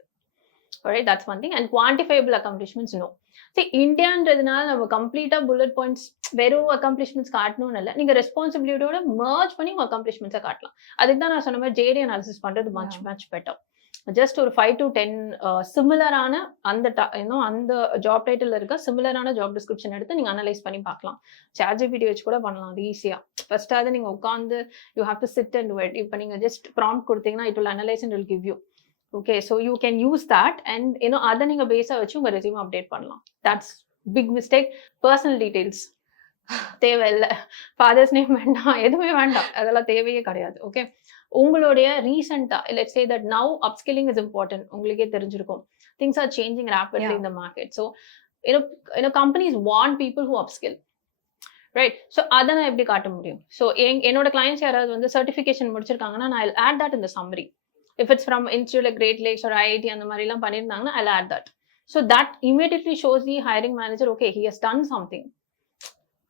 Alright, that's one thing. And quantifiable accomplishments, no. See, இந்தியான்றதுனால நம்ம கம்ப்ளீட்டா புல்லட் பாயிண்ட்ஸ் வெறும் அக்காம்ப்ளிஷ்மெண்ட்ஸ் காட்டணும்னு இல்லை, நீங்க ரெஸ்பான்சிபிலிட்டியோட மர்ஜ் பண்ணி உங்க அக்காம்ப்ளிஷ்மெண்ட்ஸை காட்டலாம். அதுக்கு தான் நான் சொன்ன மாதிரி ஜேடி அனாலிசிஸ் பண்றது மச் பெட்டர். ஜஸ்ட் ஒரு 5 to 10 சிமிலரான அந்த ஜாப் டைட்டில் இருக்க சிமிலரான ஜாப் டிஸ்கிரிப்ஷன் எடுத்து நீங்க அனலைஸ் பண்ணி பார்க்கலாம். ChatGPT வச்சு கூட பண்ணலாம் அது ஈஸியா. ஃபர்ஸ்ட் அது நீங்க உட்காந்து you have to sit and wait. இப்போ நீங்க ஜஸ்ட் ப்ராம்ப்ட் கொடுத்தீங்கன்னா it will analyse and will give you. Okay, so you can use that and அதை நீங்க பேஸா வச்சு உங்க ரெஸ்யூம் அப்டேட் பண்ணலாம். That's big mistake. Personal details தேவையில்லை, ஃபாதர்ஸ் நேம் வேண்டாம், எதுவுமே வேண்டாம், அதெல்லாம் தேவையே கிடையாது. ஓகே, உங்களுடைய ரீசெண்டா let's say that now upskilling is important. உங்களுக்கே தெரிஞ்சிருக்கும், things are changing rapidly in the market. So companies want people who upskill, right? So அதை நான் எப்படி காட்ட முடியும்? ஸோ என்னோட கிளைண்ட்ஸ் யாராவது வந்து சர்டிஃபிகேஷன் முடிச்சிருக்காங்கன்னா நான் add that in the summary. If it's from institute like Great Lakes or IIT அந்த மாதிரி எல்லாம் பண்ணிருந்தாங்கன்னா I'll add that. So that immediately shows the hiring manager, okay, he has done something,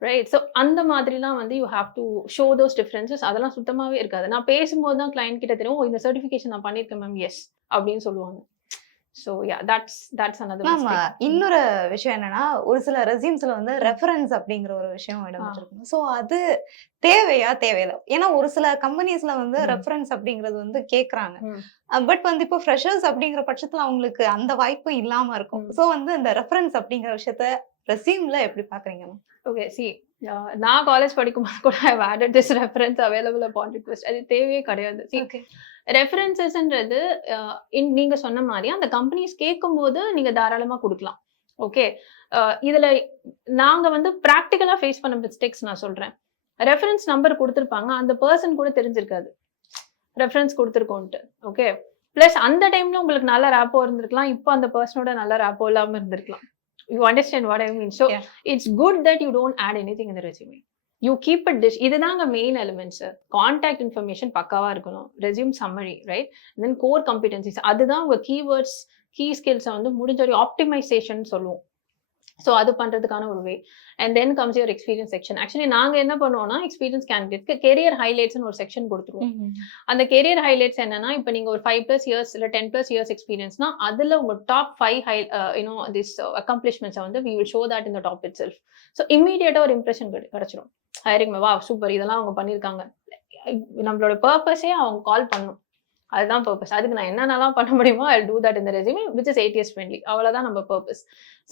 right? So அந்த மாதிரிலாம் வந்து you have to show those differences. அதெல்லாம் சுத்தமாவே இருக்காது. நான் பேசும்போது தான் கிளைண்ட் கிட்ட தெரியும், இந்த சர்டிஃபிகேஷன் நான் பண்ணிருக்கேன் மேம், எஸ் அப்படின்னு சொல்லுவாங்க. So yeah, that's another mistake. இன்னொரு விஷயம் என்னன்னா, ஒரு சில ரெஸ்யூம்ஸ்ல வந்து ரெஃபரன்ஸ் அப்படிங்கிற ஒரு விஷயம் இடம் வச்சிருக்கணும். சோ அது தேவையா தேவையில்லை? ஏன்னா ஒரு சில கம்பெனிஸ்ல வந்து ரெஃபரன்ஸ் அப்படிங்கிறது வந்து கேக்குறாங்க. பட் வந்து இப்போ ஃப்ரெஷர்ஸ் அப்படிங்கிற பட்சத்துல அவங்களுக்கு அந்த வாய்ப்பு இல்லாம இருக்கும். சோ வந்து இந்த ரெஃபரன்ஸ் அப்படிங்கிற விஷயத்த ரெஸ்யூம்ல எப்படி பாக்குறீங்க? ஓகே, see, நான் காலேஜ் படிக்கும்போது கூட I have added this reference available upon request. அது தேவையே கிடையாது. ரெஃபரன்சஸ்ன்றது நீங்க சொன்ன மாதிரி அந்த கம்பெனிஸ் கேட்கும் போது நீங்க தாராளமா கொடுக்கலாம். ஓகே, இதுல நாங்க வந்து பிராக்டிகலா ஃபேஸ் பண்ண மிஸ்டேக்ஸ் நான் சொல்றேன். ரெஃபரன்ஸ் நம்பர் கொடுத்துருப்பாங்க, அந்த பர்சன் கூட தெரிஞ்சிருக்காது ரெஃபரன்ஸ் கொடுத்துருக்கோன்ட்டு. ஓகே, பிளஸ் அந்த டைம்ல உங்களுக்கு நல்ல ரேப்போ இருந்திருக்கலாம், இப்போ அந்த பர்சனோட நல்ல ரேப்போ இல்லாம இருந்திருக்கலாம். You understand what I mean? So yeah, it's good that you don't add anything in the resume. You keep it இதுதாங்க மெயின் எலிமெண்ட்ஸ். கான்டாக்ட் இன்ஃபர்மேஷன் பக்காவா இருக்கணும், ரெஸ்யூம் சம்மரி, ரைட்? தென் கோர் காம்பிடன்சிஸ், அதுதான் உங்க கீவேர்ட்ஸ் கீ ஸ்கில்ஸை வந்து முடிஞ்ச ஒரு optimisation சொல்லுவோம். So அது பண்றதுக்கான ஒரு way. And then comes your experience section. Actually நாங்க என்ன பண்ணுவோம்னா, எக்ஸ்பீரியன்ஸ் கேண்டிடேட்க்கு கெரியர் ஹைலைட்ஸ்னு ஒரு செக்ஷன் குடுத்துருவோம். அந்த கெரியர் ஹைலைட்ஸ் என்னன்னா, இப்ப நீங்க ஒரு 5+ இயர்ஸ் இல்ல 10+ இயர்ஸ் எக்ஸ்பீரியன்ஸ்னா, அதுல உங்க டாப் 5 திஸ் அக்கம்ப்ளிஷ்மெண்ட்ஸ வந்து we will show that in the top itself. So இம்மீடியட்டா ஒரு இம்ப்ரெஷன் கிடைச்சிரும். ஹையரிங் வாவ் சூப்பர் இதெல்லாம் அவங்க பண்ணியிருக்காங்க. நம்மளோட பர்ப்பஸே அவங்க கால் பண்ணணும். அதுதான் பர்ப்பஸ். அதுக்கு நான் என்னென்னலாம் பண்ண முடியுமோ I will do that in the resume which is ATS friendly. அவ்வளவுதான் நம்ம பர்ப்பஸ்.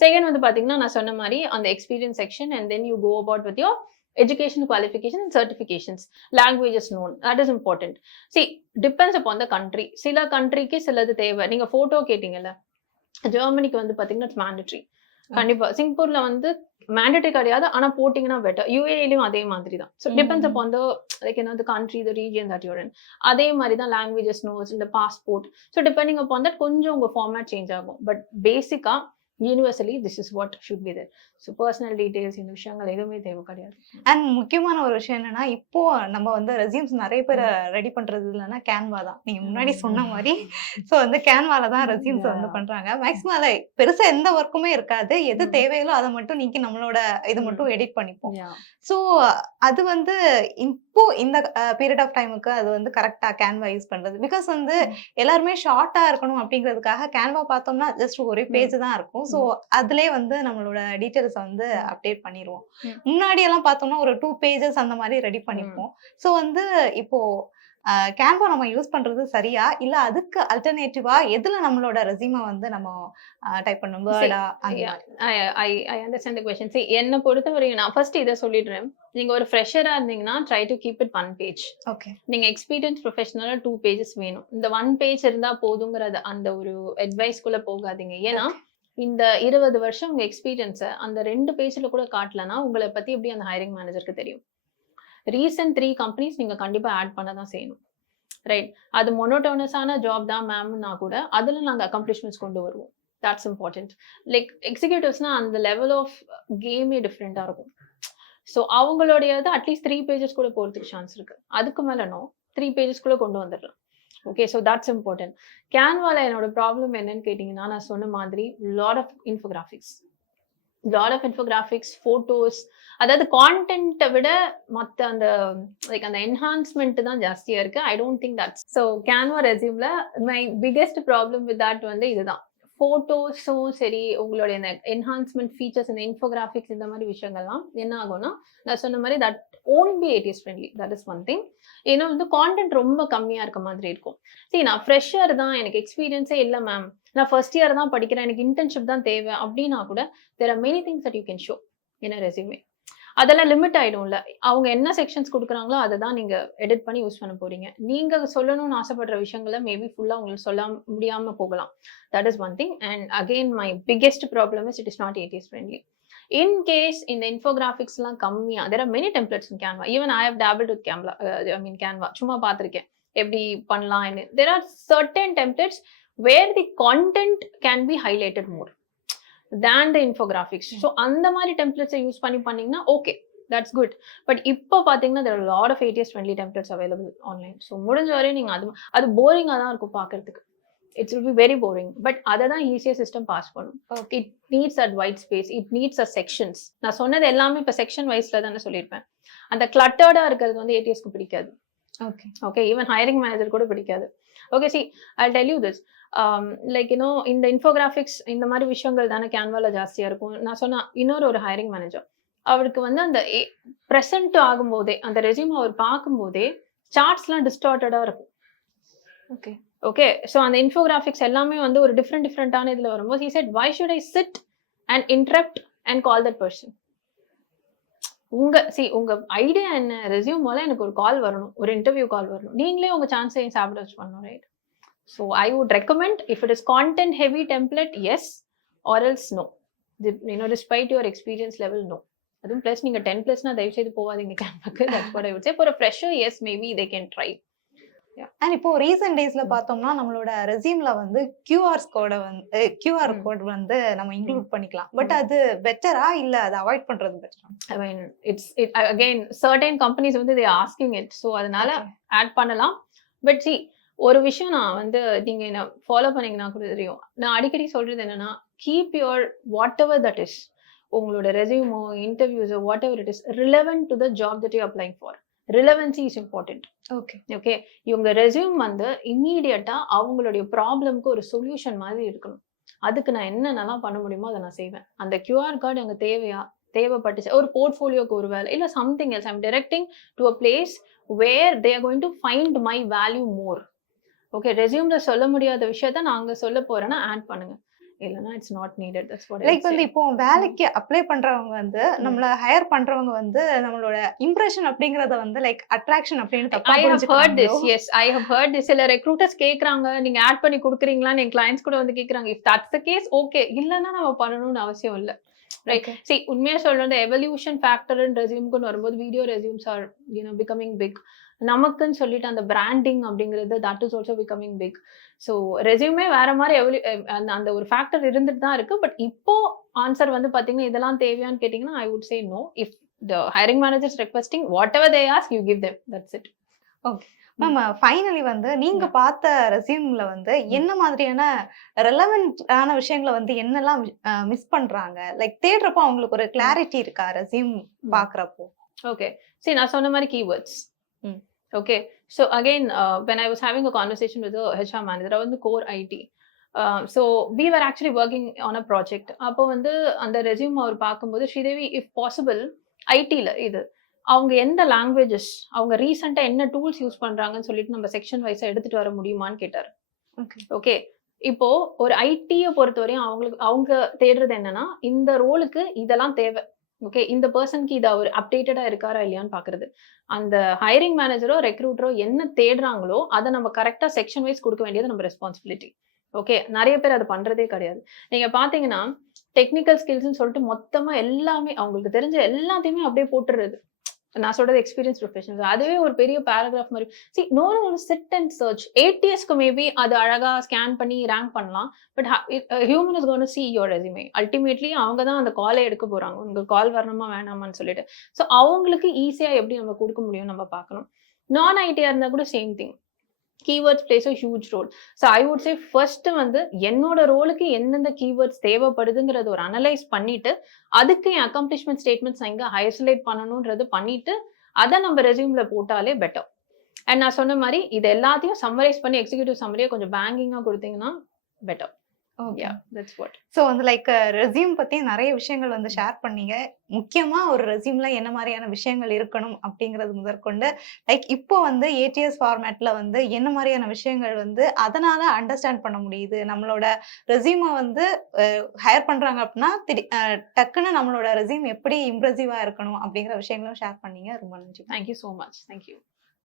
செகண்ட் வந்து பாத்தீங்கன்னா, நான் சொன்ன மாதிரி அந்த experience section and then you go about with your education qualification and certifications, languages known, that is important. See, depends upon the country. சில கண்ட்ரிக்கு சிலது தேவை. நீங்க போட்டோ கேட்டீங்கல்ல, ஜெர்மனிக்கு வந்து பாத்தீங்கன்னா இட்ஸ் மேண்டட்டரி. கண்டிப்பா சிங்கப்பூர்ல வந்து மேண்டட்டரி கிடையாது, ஆனா போட்டீங்கன்னா பெட்டர். யுஏஇலயும் அதே மாதிரி தான். So depends upon the like the country, the region that you're in. அதே மாதிரி தான் லாங்குவேஜஸ் நோட்ஸ், இந்த passport. So depending upon that கொஞ்சம் உங்க ஃபார்மேட் சேஞ்ச் ஆகும். பட் பேசிக்கா universally this is what should be there. So personal details இந்த விஷயங்கள் எதுவுமே தேவை கிடையாது. அண்ட் முக்கியமான ஒரு விஷயம் என்னன்னா, இப்போ நம்ம வந்து ரெஸ்யூம்ஸ் நிறைய பேர் ரெடி பண்றது இல்லைன்னா கேன்வா தான். நீங்க முன்னாடி சொன்ன மாதிரி ஸோ வந்து கேன்வால தான் ரெஸ்யூம்ஸ் வந்து பண்றாங்க. மேக்ஸிமம் அதை பெருசா எந்த ஒர்க்குமே இருக்காது. எது தேவையோ அதை மட்டும் நீக்கி நம்மளோட இது மட்டும் எடிட் பண்ணிப்போம். ஸோ அது வந்து இப்போ இந்த பீரியட் ஆஃப் டைமுக்கு அது வந்து கரெக்டா கேன்வா யூஸ் பண்றது. பிகாஸ் வந்து எல்லாருமே ஷார்ட்டா இருக்கணும் அப்படிங்கிறதுக்காக கேன்வா பார்த்தோம்னா ஜஸ்ட் ஒரே பேஜ் தான் இருக்கும். ஸோ அதுலயே வந்து நம்மளோட டீட்டெயில்ஸ் வந்து அப்டேட் பண்ணிடுவோம். முன்னாடி எல்லாம் பார்த்தோம்னா ஒரு 2 பேஜஸ் அந்த மாதிரி ரெடி பண்ணிப்போம். ஸோ வந்து இப்போ கேன்வா நம்ம யூஸ் பண்றது சரியா, இல்ல அதுக்கு அல்டர்னேட்டிவா எதுல நம்மளோட ரெஸ்யூமை வந்து நம்ம டைப் பண்ணணும்? வேர்டா? I understand the question. See, என்ன பொறுத்தவரைக்கும் நான் ஃபர்ஸ்ட் இதை சொல்லிடுறேன். நீங்க ஒரு ஃப்ரெஷரா இருந்தீங்கன்னா try to keep it 1 page. Okay. நீங்க எக்ஸ்பீரியன்ஸ் ப்ரொஃபஷனலா 2 பேஜஸ் வேணும். இந்த 1 பேஜ் இருந்தா போதுங்கிறது அந்த ஒரு அட்வைஸ்க்குள்ள போகாதீங்க. ஏன்னா இந்த 20 வருஷம் உங்க எக்ஸ்பீரியன்ஸை அந்த 2 பேஜ்ல கூட காட்டலன்னா உங்களை பத்தி எப்படி அந்த ஹைரிங் மேனேஜருக்கு தெரியும்? ரீசன்ட் 3 கம்பெனிஸ் நீங்க கண்டிப்பா ஆட் பண்ண தான் செய்யணும். ரைட்? அது மொனோட்டோனஸான ஜாப் தான் மேம்னா கூட அதுல நாங்க அக்கம்ப்ளிஷ்மெண்ட்ஸ் கொண்டு வருவோம். That's important. லைக் எக்ஸிக்யூட்டிவ்ஸ்னா அந்த லெவல் ஆஃப் கேமே டிஃப்ரெண்டா இருக்கும். ஸோ அவங்களுடையது அட்லீஸ்ட் 3 பேஜஸ் கூட போறதுக்கு சான்ஸ் இருக்கு. அதுக்கு மேல 3 பேஜஸ் கூட கொண்டு வந்துடலாம். Okay, so that's important. கேன்வால என்னோட ப்ராப்ளம் என்னன்னு கேட்டீங்கன்னா, நான் சொன்ன மாதிரி லாட் ஆஃப் இன்ஃபோகிராஃபிக்ஸ், போட்டோஸ், அதாவது கான்டென்ட்டை விட மற்ற அந்த லைக் அந்த என்ஹான்ஸ்மெண்ட் தான் ஜாஸ்தியா இருக்கு. I don't think that's so Canva ரெஸ்யூம்ல my biggest problem with that வந்து இதுதான். போட்டோஸும் சரி, உங்களுடைய இந்த என்ஹான்ஸ்மெண்ட் ஃபீச்சர்ஸ், இந்த இன்ஃபோகிராஃபிக்ஸ் இந்த மாதிரி விஷயங்கள்லாம் என்ன ஆகும்னா, நான் சொன்ன மாதிரி that won't be ATS friendly. That is one thing. ஏன்னா வந்து கான்டென்ட் ரொம்ப கம்மியா இருக்க மாதிரி இருக்கும். சரி, நான் ஃப்ரெஷர் தான், எனக்கு எக்ஸ்பீரியன்ஸே இல்லை மேம், நான் ஃபர்ஸ்ட் இயர் தான் படிக்கிறேன், எனக்கு இன்டர்ன்ஷிப் தான் தேவை அப்படின்னா கூட there are many things that you can show in a resume. அதெல்லாம் லிமிட் ஆயிடும்ல. அவங்க என்ன செக்ஷன்ஸ் கொடுக்குறாங்களோ அதை தான் நீங்க எடிட் பண்ணி யூஸ் பண்ண போறீங்க. நீங்க சொல்லணும்னு ஆசைப்படுற விஷயங்களை மேபி ஃபுல்லா உங்களுக்கு சொல்ல முடியாம போகலாம். That is one thing. And again my biggest problem is it is not ATS friendly. In case இந்த இன்ஃபோகிராஃபிக்ஸ் எல்லாம் கம்மியா, there are many templates in Canva. Even I have dabbled with Canva. சும்மா பார்த்திருக்கேன் எப்படி பண்ணலாம்னு. There are certain templates where the content can be highlighted more than the infographics. So அந்த மாதிரி templates use பண்ணீங்கன்னா ஓகே, that's good. பட் இப்போ பாத்தீங்கன்னா there are a lot of ATS friendly templates available online. So முடிஞ்ச வரை நீங்க அது போரிங்கா தான் இருக்கும் பார்க்கிறதுக்கு. It will be very boring. But அதை தான் ஈஸியா சிஸ்டம் பாஸ் பண்ணும். It needs that white space. It needs a sections. நான் சொன்னது எல்லாமே இப்போ செக்ஷன் வைஸ்ல தானே சொல்லியிருப்பேன். அந்த கிளட்டர்டா இருக்கிறது வந்து ATSக்கு பிடிக்காது. ஓகே, ஈவன் ஹைரிங் மேனேஜர் கூட பிடிக்காது. Okay, see, I'll tell you this. Like இந்த இன்ஃபோகிராஃபிக்ஸ் இந்த மாதிரி விஷயங்கள் தானே கேன்வால ஜாஸ்தியா இருக்கும். நான் சொன்ன இன்னொரு ஒரு ஹைரிங் மேனேஜர், அவருக்கு வந்து அந்த ப்ரெசென்ட் ஆகும்போதே அந்த ரெஸ்யூம் அவர் பார்க்கும்போதே சார்ட்ஸ்லாம் டிஸ்டார்டடா இருக்கும். ஓகே, ஸோ அந்த இன்ஃபோகிராஃபிக்ஸ் எல்லாமே வந்து ஒரு டிஃப்ரெண்டான இதில் வரும்போது he said, why should I sit and interrupt and call that person? உங்க ஐடியா என்ன? ரெஸ்யூம் மூலம் எனக்கு ஒரு கால் வரணும், ஒரு இன்டர்வியூ கால் வரணும், நீங்களே உங்க சான்ஸையும் சாப்பிட வச்சு பண்ணணும். Right? So I would recommend, if it is content heavy template, yes, or else no. Despite your experience level, no. அதுவும் plus நீங்க 10+ னா தயவு செய்து போவாதீங்க கேன்வாக்கு. That's what I would say. For a fresher, yes, maybe they can try. And இப்போ recent டேஸ்ல பார்த்தோம்னா நம்மளோட ரெஸ்யூம்ல வந்து QR கோட் வந்து நம்ம இன்க்ளூட் பண்ணிக்கலாம். பட் அது பெட்டரா இல்ல அதை அவாய்ட் பண்றது பெட்டரா? I mean, again certain companies வந்து they are asking it. So அதனால ஆட் பண்ணலாம். பட் see, ஒரு விஷயம் நான் வந்து நீங்க என்ன ஃபாலோ பண்ணீங்கன்னா கூட தெரியும். நான் அடிக்கடி சொல்றது என்னன்னா, keep your whatever that is, உங்களோட ரெஸ்யூமோ, இன்டர்வியூஸோ, whatever it is relevant to the job that you applying for. Relevancy is important. Okay. Okay. இவங்க ரெஸ்யூம் வந்து இம்மீடியட்டா அவங்களுடைய ப்ராப்ளம்க்கு ஒரு சொல்யூஷன் மாதிரி இருக்கணும். அதுக்கு நான் என்னென்னலாம் பண்ண முடியுமோ அதை நான் செய்வேன். அந்த QR கார்டு அங்க தேவைப்பட்டுச்சு. ஒரு போர்ட்ஃபோலியோக்கு ஒரு வேலை இல்ல something else. I'm directing to a place where they are going to find my value more. Okay. ரெஸ்யூம்ல சொல்ல முடியாத விஷயத்த நான் அங்க சொல்ல போறேன்னா ஆட் பண்ணுங்க. இல்லனா it's not needed. That's what I like வந்து சே. இப்போ வேலைக்கு அப்ளை பண்றவங்க வந்து நம்மள ஹையர் பண்றவங்க வந்து நம்மளோட இம்ப்ரெஷன் அப்படிங்கறத வந்து லைக் அட்ராக்ஷன் அப்படின்னு தப்பா I have heard புரிஞ்சுக்கிறாங்களோ? this. Yes, I have heard this. சில ரெக்ரூட்டர்ஸ் கேக்குறாங்க, நீங்க ஆட் பண்ணி குடுக்குறீங்களான்னு என் கிளையன்ட்ஸ் கூட வந்து கேக்குறாங்க. If that's the case okay. இல்லன்னா நம்ம பண்ணணும்னு அவசியம் இல்ல. ரைட். Okay. See, உண்மையா சொல்லணும், இந்த எவல்யூஷன் ஃபேக்டர் இன் ரெஸ்யூம்க்குன்னு வரும்போது video resumes are becoming big. நமக்குன்னு சொல்லிட்டு அந்த பிராண்டிங் அப்படிங்கிறது that is also becoming big. So ரெஸ்யூமே வேற மாதிரி அந்த ஒரு ஃபேக்டர் இருந்துட்டு தான் இருக்கு. பட் இப்போ ஆன்சர் வந்து பாத்தீங்கன்னா இதெல்லாம் தேவையான்னு கேட்டீங்கன்னா I would say no. If the hiring manager is requesting whatever they ask, you give them. That's it. Okay. Ma'am finally வந்து நீங்க பார்த்த ரெஸ்யூம்ல வந்து என்ன மாதிரியான ரெலவென்ட்டான விஷயங்களை வந்து என்னெல்லாம் மிஸ் பண்றாங்க? லைக் தேடுறப்போ அவங்களுக்கு ஒரு கிளாரிட்டி இருக்கா ரெஸ்யூம் பாக்குறப்போ? Okay. See, நான் சொன்ன மாதிரி keywords. Okay. So again, when I was having a conversation with the HR manager, I was in core IT. So we were actually working on a project. அப்போ வந்து அந்த resume அவர் பார்க்கும்போது Sridevi if possible ஐடில இது அவங்க எந்த லாங்குவேஜஸ் அவங்க ரீசெண்டா என்ன டூல்ஸ் யூஸ் பண்றாங்கன்னு சொல்லிட்டு நம்ம செக்ஷன் வைஸா எடுத்துட்டு வர முடியுமான்னு கேட்டாரு. ஓகே. இப்போ ஒரு ஐடியை பொறுத்தவரையும் அவங்க தேடுறது என்னன்னா இந்த ரோலுக்கு இதெல்லாம் தேவை. ஓகே. இந்த பர்சனுக்கு இது அவர் அப்டேட்டடா இருக்காரா இல்லையான்னு பாக்குறது. அந்த ஹைரிங் மேனேஜரோ ரெக்ரூட்டரோ என்ன தேடுறாங்களோ அதை நம்ம கரெக்டா செக்ஷன் வைஸ் கொடுக்க வேண்டியது நம்ம ரெஸ்பான்சிபிலிட்டி. ஓகே. நிறைய பேர் அது பண்றதே கிடையாது. நீங்க பாத்தீங்கன்னா டெக்னிக்கல் ஸ்கில்ஸ்ன்னு சொல்லிட்டு மொத்தமா எல்லாமே அவங்களுக்கு தெரிஞ்ச எல்லாத்தையுமே அப்படியே போட்டுறது. நான் சொல்றது எக்ஸ்பீரியன்ஸ் ப்ரொஃபஷனல். அதுவே ஒரு பெரிய பேராகிராஃப் மாதிரி. See no one sit and search. ATSக்கு மேபி அது அழகா ஸ்கேன் பண்ணி ரேங்க் பண்ணலாம். But human is cone to see your resume. Ultimately அவங்க தான் அந்த காலை எடுக்க போறாங்க. உங்களுக்கு கால் வரணுமா வேணாமான்னு சொல்லிட்டு. ஸோ அவங்களுக்கு ஈஸியா எப்படி நம்ம கொடுக்க முடியும் நம்ம பார்க்கணும். நான் ஐடியா இருந்தா கூட same thing. keywords plays a huge role. So I would say first வந்து என்னோட ரோலுக்கு எந்தெந்த keywords தேவைப்படுதுங்கிறது ஒரு அனலைஸ் பண்ணிட்டு அதுக்கு என் அக்கம்ப்ளிஷ்மெண்ட் ஸ்டேட்மெண்ட்ஸ் எங்க ஹைலைட் பண்ணணும்ன்றது பண்ணிட்டு அதை நம்ம ரெஸ்யூம்ல போட்டாலே பெட்டர். அண்ட் நான் சொன்ன மாதிரி இது எல்லாத்தையும் சம்மரைஸ் பண்ணி எக்ஸிக்யூட்டிவ் சம்மரியை கொஞ்சம் பேங்கிங்கா கொடுத்தீங்கன்னா better. Yeah, that's what. So வந்து லைக் ரெஸ்யூம் பத்தி நிறைய விஷயங்கள் வந்து ஷேர் பண்ணீங்க. முக்கியமா ஒரு ரெஸ்யூம்ல என்ன மாதிரியான விஷயங்கள் இருக்கணும் அப்படிங்கிறது முதற்கொண்டு லைக் இப்போ வந்து ATS ஃபார்மேட்ல வந்து என்ன மாதிரியான விஷயங்கள் வந்து அதனால அண்டர்ஸ்டாண்ட் பண்ண முடியுது. நம்மளோட ரெஸ்யூமை வந்து ஹையர் பண்றாங்க அப்படின்னா டக்குன்னு நம்மளோட ரெஸ்யூம் எப்படி இம்ப்ரெசிவா இருக்கணும் அப்படிங்கிற விஷயங்களும் ஷேர் பண்ணீங்க. ரொம்ப நன்றி. Thank you so much. Thank you.